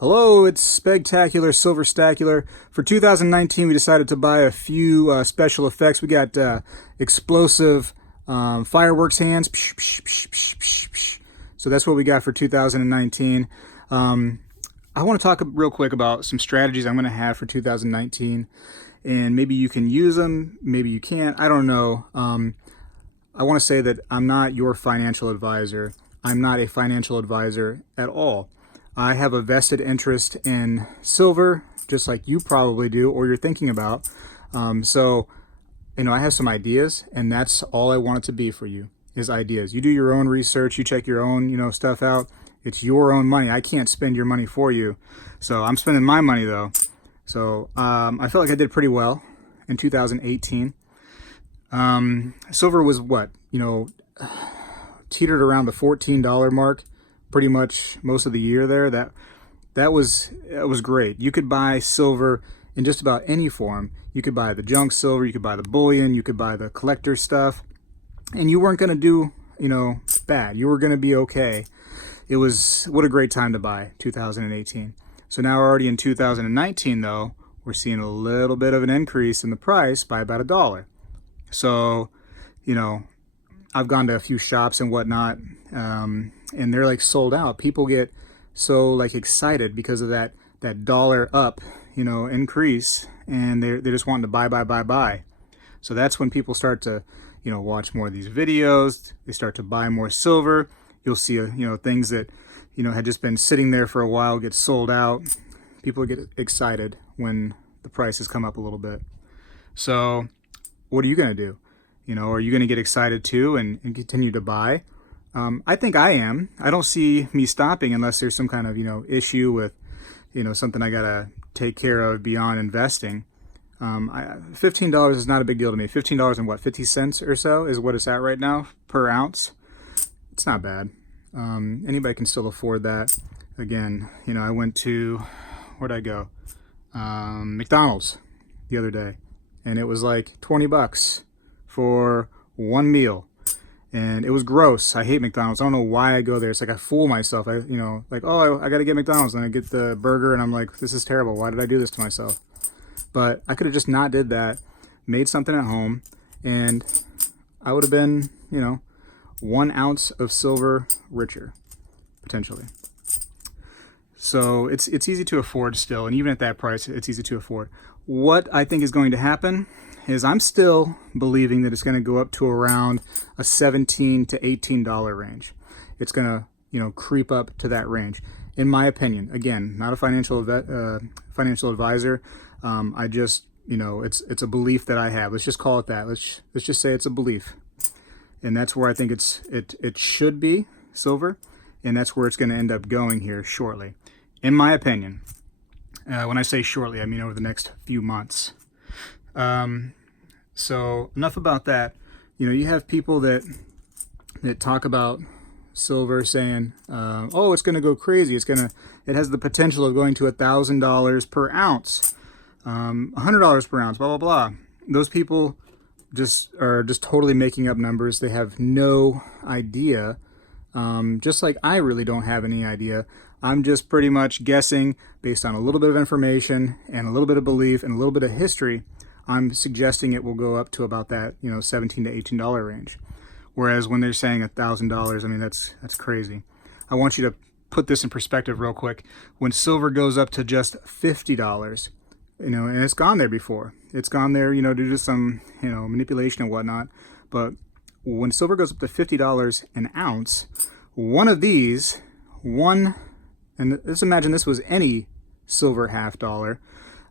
Hello, it's Spegtacular, Silverstacular. For 2019, we decided to buy a few special effects. We got explosive fireworks hands. Psh, psh, psh, psh, psh, psh. So that's what we got for 2019. I want to talk real quick about some strategies I'm going to have for 2019. And maybe you can use them, maybe you can't. I don't know. I want to say that I'm not your financial advisor. I'm not a financial advisor at all. I have a vested interest in silver, just like you probably do, or you're thinking about. I have some ideas, and that's all I want it to be for you, is ideas. You do your own research, you check your own, stuff out. It's your own money. I can't spend your money for you. So I'm spending my money, though. So I felt like I did pretty well in 2018. Silver was what? Teetered around the $14 mark pretty much most of the year there. That was great. You could buy silver in just about any form. You could buy the junk silver, you could buy the bullion, you could buy the collector stuff, and you weren't going to do, bad. You were going to be okay. What a great time to buy 2018. So now we're already in 2019 though. We're seeing a little bit of an increase in the price by about $1. So, I've gone to a few shops and whatnot, and they're like sold out. People get so like excited because of that dollar up, increase, and they're just wanting to buy. So that's when people start to, watch more of these videos. They start to buy more silver. You'll see, things that, had just been sitting there for a while get sold out. People get excited when the prices come up a little bit. So what are you going to do? Are you going to get excited too and continue to buy? I think I am. I don't see me stopping unless there's some kind of, issue with, something I got to take care of beyond investing. $15 is not a big deal to me. $15 and what, 50 cents or so is what it's at right now per ounce. It's not bad. Anybody can still afford that. Again, I went to, where'd I go? McDonald's the other day, and it was like 20 bucks for one meal, and it was gross. I hate McDonald's. I don't know why I go there. It's like I fool myself. I got to get McDonald's, and I get the burger, and I'm like, this is terrible. Why did I do this to myself? But I could have just not did that, made something at home, and I would have been, 1 ounce of silver richer, potentially. So it's easy to afford still, and even at that price, it's easy to afford. What I think is going to happen is I'm still believing that it's going to go up to around a $17 to $18 range. It's going to, creep up to that range, in my opinion. Again, not a financial advisor. I just, it's a belief that I have. Let's just call it that. Let's just say it's a belief, and that's where I think it should be silver, and that's where it's going to end up going here shortly, in my opinion. When I say shortly, I mean over the next few months. So enough about that. You have people that talk about silver saying, oh, it's going to go crazy. It has the potential of going to $1,000 per ounce, $100 per ounce, blah, blah, blah. Those people are just totally making up numbers. They have no idea. Just like I really don't have any idea. I'm just pretty much guessing based on a little bit of information and a little bit of belief and a little bit of history. I'm suggesting it will go up to about that, $17 to $18 range. Whereas when they're saying $1,000, I mean, that's crazy. I want you to put this in perspective real quick. When silver goes up to just $50, and it's gone there before. It's gone there, due to some, manipulation and whatnot. But when silver goes up to $50 an ounce, and let's imagine this was any silver half dollar,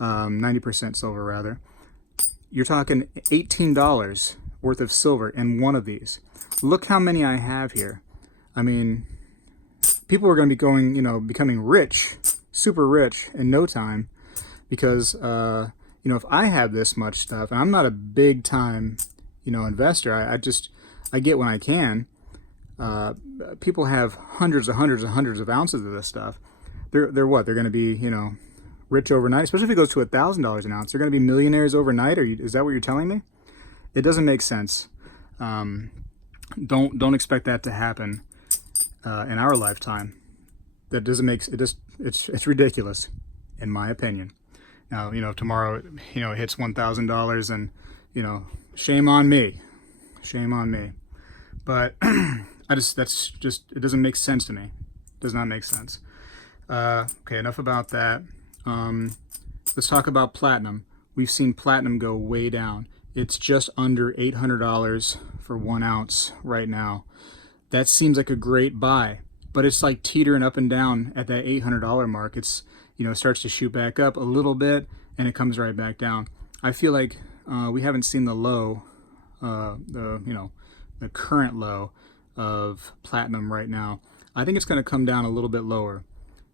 90% silver rather. You're talking $18 worth of silver in one of these. Look how many I have here. I mean, people are going to be becoming rich, super rich in no time, because, if I have this much stuff, and I'm not a big time, investor, I get when I can. People have hundreds of ounces of this stuff. They're what? They're going to be, rich overnight, especially if it goes to $1,000 an ounce. They're going to be millionaires overnight. Is that what you're telling me? It doesn't make sense. Don't expect that to happen in our lifetime. that doesn't make it. Just it's ridiculous, in my opinion. Now, if tomorrow, it hits $1,000, and shame on me, shame on me. But it doesn't make sense to me. It does not make sense. Okay, enough about that. Let's talk about platinum. We've seen platinum go way down. It's just under $800 for 1 ounce right now. That seems like a great buy, but it's like teetering up and down at that $800 mark. It's, it starts to shoot back up a little bit and it comes right back down. I feel like we haven't seen the low, the current low of platinum right now. I think it's going to come down a little bit lower.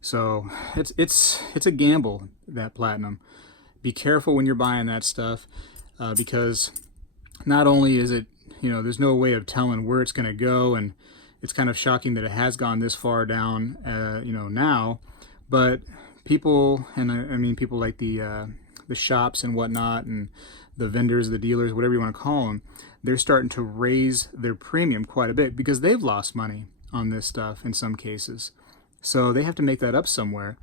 So it's a gamble, that platinum. Be careful when you're buying that stuff, because not only is it, there's no way of telling where it's going to go, and it's kind of shocking that it has gone this far down, now. But people, and I mean people like the shops and whatnot, and the vendors, the dealers, whatever you want to call them, they're starting to raise their premium quite a bit because they've lost money on this stuff in some cases. So they have to make that up somewhere.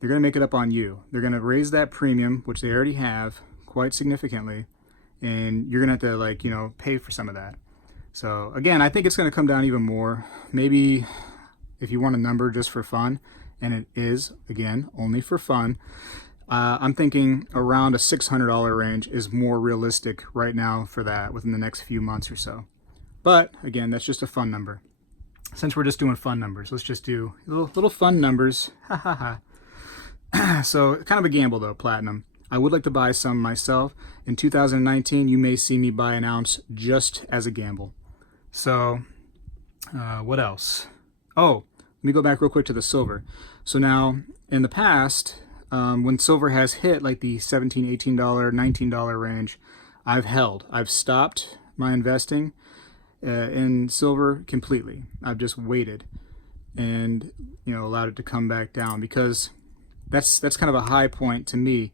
They're going to make it up on you. They're going to raise that premium, which they already have quite significantly, and you're going to have to pay for some of that. So again, I think it's going to come down even more. Maybe if you want a number just for fun, and it is, again, only for fun, I'm thinking around a $600 range is more realistic right now for that within the next few months or so. But again, that's just a fun number. Since we're just doing fun numbers, let's just do little fun numbers. Ha ha ha. So kind of a gamble though, platinum. I would like to buy some myself. In 2019, you may see me buy an ounce just as a gamble. So what else? Oh, let me go back real quick to the silver. So now, in the past, when silver has hit like the $17, $18, $19 range, I've stopped my investing in silver completely. I've just waited and allowed it to come back down, because that's kind of a high point to me.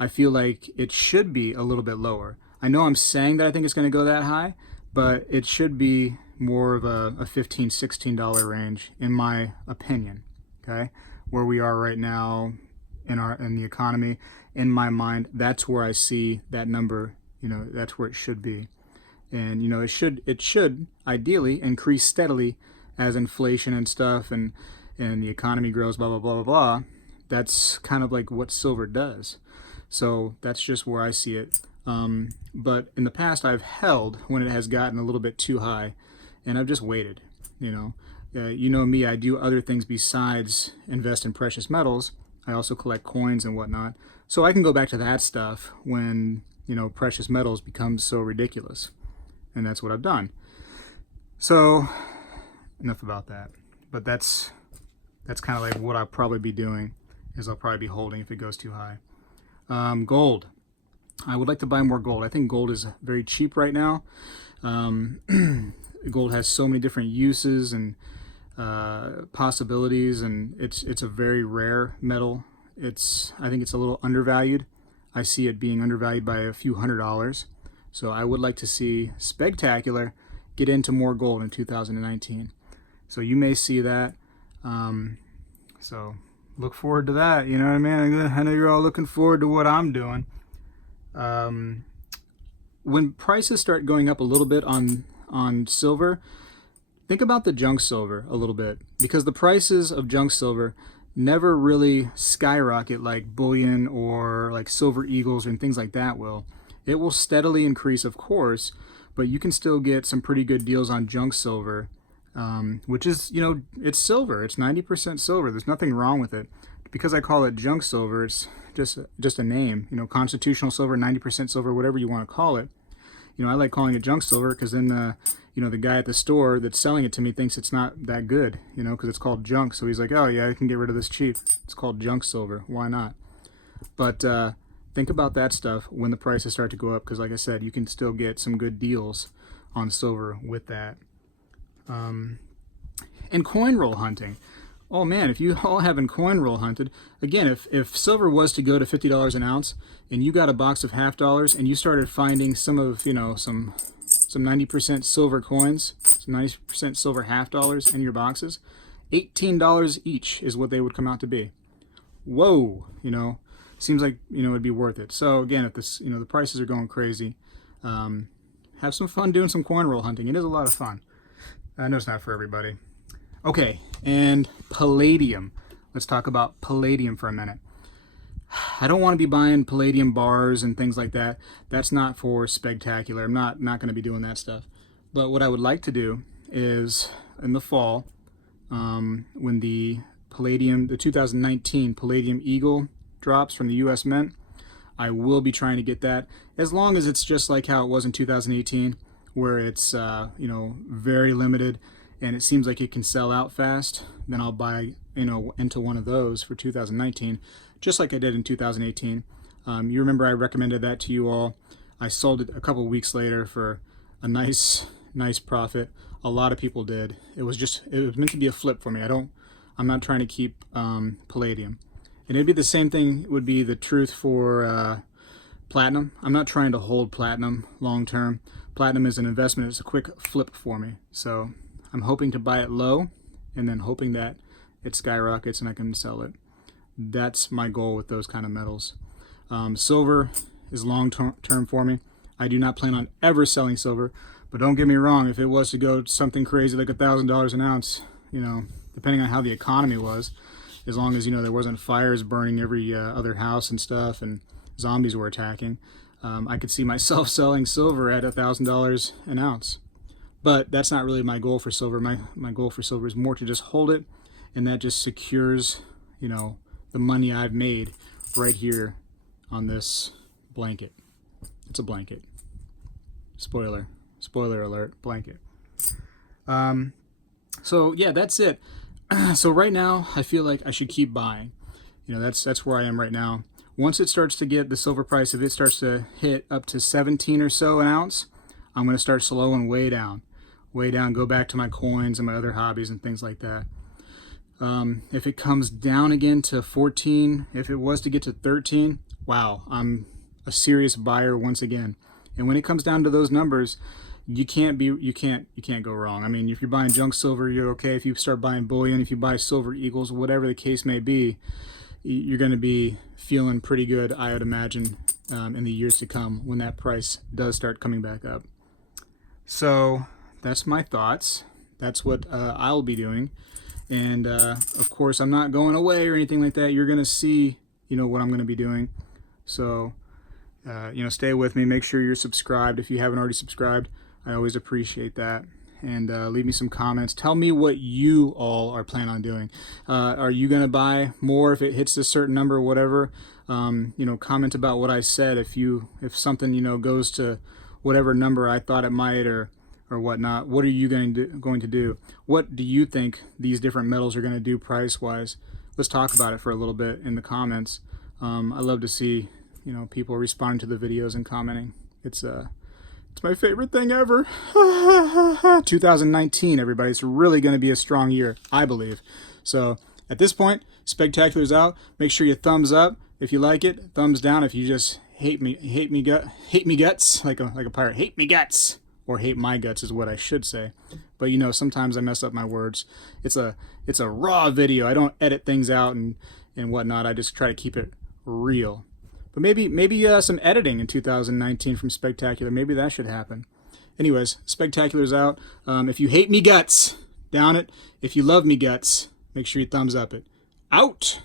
I feel like it should be a little bit lower. I know I'm saying that I think it's going to go that high, but it should be more of a $15, $16 range, in my opinion. Okay, where we are right now in the economy, in my mind, that's where I see that number. That's where it should be. And it should ideally increase steadily as inflation and stuff and the economy grows, blah blah blah blah blah. That's kind of like what silver does. So that's just where I see it. But in the past, I've held when it has gotten a little bit too high, and I've just waited. Me, I do other things besides invest in precious metals. I also collect coins and whatnot, so I can go back to that stuff when precious metals become so ridiculous. And that's what I've done. So enough about that. But that's kind of like what I'll probably be doing, is I'll probably be holding if it goes too high. Gold. I would like to buy more gold. I think gold is very cheap right now. Gold has so many different uses and possibilities, and it's a very rare metal. I think it's a little undervalued. I see it being undervalued by a few $100s. So I would like to see Spegtacular get into more gold in 2019. So you may see that. So look forward to that. You know what I mean? I know you're all looking forward to what I'm doing. When prices start going up a little bit on silver, think about the junk silver a little bit, because the prices of junk silver never really skyrocket like bullion or like silver eagles and things like that will. It will steadily increase, of course, but you can still get some pretty good deals on junk silver, which is, it's silver. It's 90% silver. There's nothing wrong with it. Because I call it junk silver, it's just a name. Constitutional silver, 90% silver, whatever you want to call it. I like calling it junk silver because then the guy at the store that's selling it to me thinks it's not that good, because it's called junk. So he's like, oh yeah, I can get rid of this cheap. It's called junk silver. Why not? But think about that stuff when the prices start to go up, because like I said, you can still get some good deals on silver with that. And coin roll hunting. Oh man, if you all haven't coin roll hunted, again, if silver was to go to $50 an ounce and you got a box of half dollars and you started finding some of, some 90% silver coins, some 90% silver half dollars in your boxes, $18 each is what they would come out to be. Whoa, seems like, it'd be worth it. So again, if this, the prices are going crazy, have some fun doing some coin roll hunting. It is a lot of fun. I know it's not for everybody. Okay, and Palladium. Let's talk about Palladium for a minute. I don't want to be buying Palladium bars and things like that. That's not for Spegtacular. I'm not going to be doing that stuff. But what I would like to do is in the fall, when the Palladium, the 2019 Palladium Eagle drops from the US Mint, I will be trying to get that, as long as it's just like how it was in 2018, where it's very limited and it seems like it can sell out fast. Then I'll buy into one of those for 2019, just like I did in 2018. You remember I recommended that to you all. I sold it a couple weeks later for a nice profit. A lot of people did. It was meant to be a flip for me. I'm not trying to keep Palladium. And it'd be the same thing, would be the truth for Platinum. I'm not trying to hold Platinum long term. Platinum is an investment. It's a quick flip for me. So I'm hoping to buy it low and then hoping that it skyrockets and I can sell it. That's my goal with those kind of metals. Silver is long term for me. I do not plan on ever selling silver, but don't get me wrong, if it was to go something crazy like $1,000 an ounce, depending on how the economy was, as long as there wasn't fires burning every other house and stuff and zombies were attacking, I could see myself selling silver at $1,000 an ounce. But that's not really my goal for silver. My goal for silver is more to just hold it, and that just secures the money I've made right here on this blanket. It's a blanket. Spoiler alert, blanket. So yeah, that's it. So right now I feel like I should keep buying. That's where I am right now. Once it starts to get the silver price, if it starts to hit up to 17 or so an ounce, I'm going to start slowing way down, go back to my coins and my other hobbies and things like that. If it comes down again to 14, if it was to get to 13, wow, I'm a serious buyer once again. And when it comes down to those numbers, you can't go wrong. I mean, if you're buying junk silver, you're okay. If you start buying bullion, if you buy silver eagles, whatever the case may be, you're going to be feeling pretty good, I would imagine, in the years to come when that price does start coming back up. So that's my thoughts. That's what I'll be doing. And of course, I'm not going away or anything like that. You're going to see, what I'm going to be doing. So, stay with me. Make sure you're subscribed if you haven't already subscribed. I always appreciate that. And leave me some comments. Tell me what you all are planning on doing. Are you going to buy more if it hits a certain number or whatever? Comment about what I said. If something, goes to whatever number I thought it might or whatnot, what are you going to do? What do you think these different metals are going to do price-wise? Let's talk about it for a little bit in the comments. I love to see, people responding to the videos and commenting. It's my favorite thing ever. 2019, everybody. It's really going to be a strong year, I believe. So at this point, Spegtacular's out. Make sure you thumbs up if you like it. Thumbs down if you just hate me guts, like a pirate. Hate me guts. Or hate my guts is what I should say. But sometimes I mess up my words. It's a raw video. I don't edit things out and whatnot. I just try to keep it real. But maybe some editing in 2019 from Spegtacular. Maybe that should happen. Anyways, Spegtacular's out. If you hate me guts, down it. If you love me guts, make sure you thumbs up it. Out!